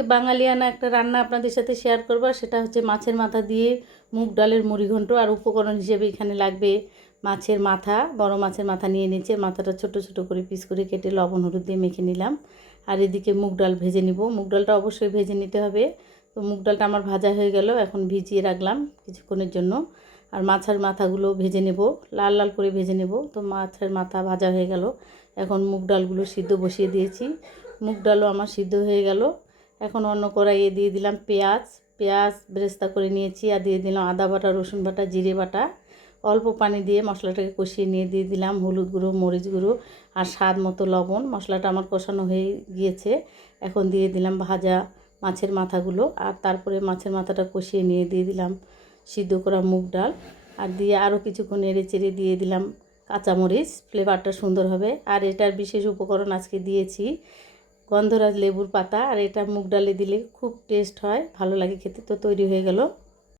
আজকে বাঙালিয়ানা একটা রান্না আপনাদের সাথে শেয়ার করব, সেটা হচ্ছে মাছের মাথা দিয়ে মুগ ডালের মুড়িঘণ্ট। আর উপকরণ হিসেবে এখানে লাগবে মাছের মাথা, বড় মাছের মাথা নিয়ে নিচ্ছে, মাথাটা ছোট ছোট করে পিস করে কেটে লবণ হলুদ দিয়ে মেখে নিলাম। আর এদিকে মুগ ডাল ভেজে নিব, মুগ ডালটা অবশ্যই ভেজে নিতে হবে। তো মুগ ডালটা আমার ভাজা হয়ে গেল, এখন ভিজিয়ে রাখলাম কিছুক্ষণের জন্য। আর মাছের মাথাগুলো ভেজে নেব, লাল লাল করে ভেজে নেব। তো মাছের মাথা ভাজা হয়ে গেল, এখন মুগ ডালগুলো সিদ্ধ বসিয়ে দিয়েছি। মুগ ডালও আমার সিদ্ধ হয়ে গেল। এখন অন্য কড়াইয়ে দিয়ে দিলাম পেঁয়াজ বেরেস্তা করে নিয়েছি, আর দিয়ে দিলাম আদা বাটা, রসুন বাটা, জিরে বাটা। অল্প পানি দিয়ে মশলাটাকে কষিয়ে নিয়ে দিয়ে দিলাম হলুদ গুঁড়ো, মরিচ গুঁড়ো আর স্বাদ মতো লবণ। মশলাটা আমার কষানো হয়ে গিয়েছে, এখন দিয়ে দিলাম ভাজা মাছের মাথাগুলো। আর তারপরে মাছের মাথাটা কষিয়ে নিয়ে দিয়ে দিলাম সিদ্ধ করা মুগ ডাল। আর দিয়ে আরও কিছুক্ষণ নেড়ে চেড়ে দিয়ে দিলাম কাঁচামরিচ, ফ্লেভারটা সুন্দর হবে। আর এটার বিশেষ উপকরণ আজকে দিয়েছি গন্ধরাজ লেবুর পাতা। আর এটা মুগ ডালে দিলে খুব টেস্ট হয়, ভালো লাগে খেতে। তো তৈরি হয়ে গেল